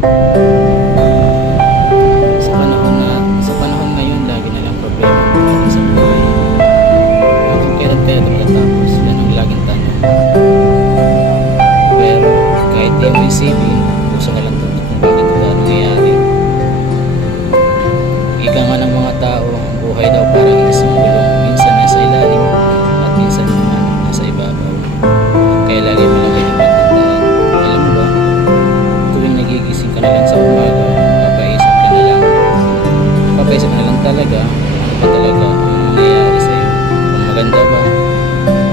Sa panahon ngayon, lagi na lang problema ang buhay sa buhay. Kung kailan kaya ito matatapos, yan ang laging tanong. Pero kahit di mo isipin, puso na lang tutok kung bakit ito nangyayari. Ika nga ng mga tao, ang buhay daw parang isang gulong, minsan nasa ilalim at minsan naman nasa ibabaw. Kaya lagi mo lang kayo matandaan. Alam mo ba, tuwing nagigising ka na lang sa umaga, papaisip na lang talaga ano ba talaga ang nangyayari sa'yo, kung maganda ba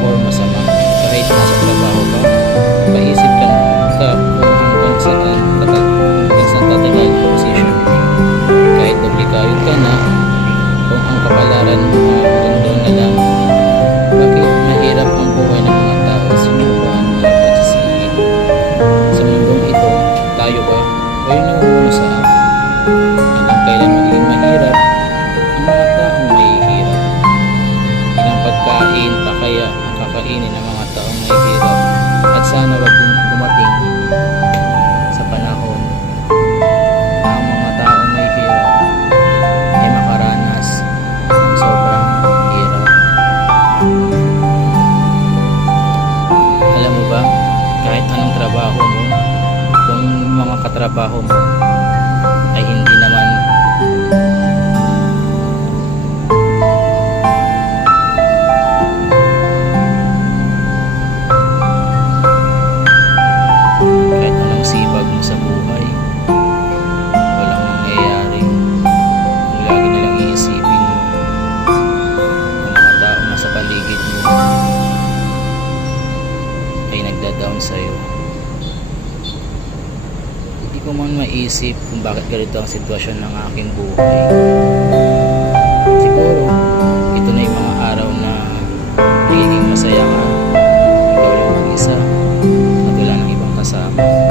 or masama. Kahit nasa trabaho ka, paisip ka kung hanggang saan tatagal ang posisyon mo. Kahit duplikayod ka na, kung ang kapalaran mo hanggang doon na lang. Bakit mahirap ang buhay ng mga tao? Sino ba ang mga pagsisisi? Sa mundong ito, tayo ba o yung namumuno sa atin? Hanggang kailan magiging mahirap ang mga taong mahihirap? Ilang pagkain pa kaya ang kakainin ng mga taong mahihirap? At sana wag din dumating sa panahon na ang mga taong mahihirap ay makaranas ng sobrang hirap. Alam mo ba, kahit anong trabaho mo, kung mga katrabaho mo ay hindi naman kahit anong sipag mo sa buhay, walang mangyayari kung lagi na lang iisipin mo ang mga taong nasa paligid mo ay nagda-down sa'yo. Hindi ko man maisip kung bakit ganito ang sitwasyon ng aking buhay. Siguro ito na yung mga araw na nagiging masaya ka, ikaw lang mag-isa at wala ng ibang kasama.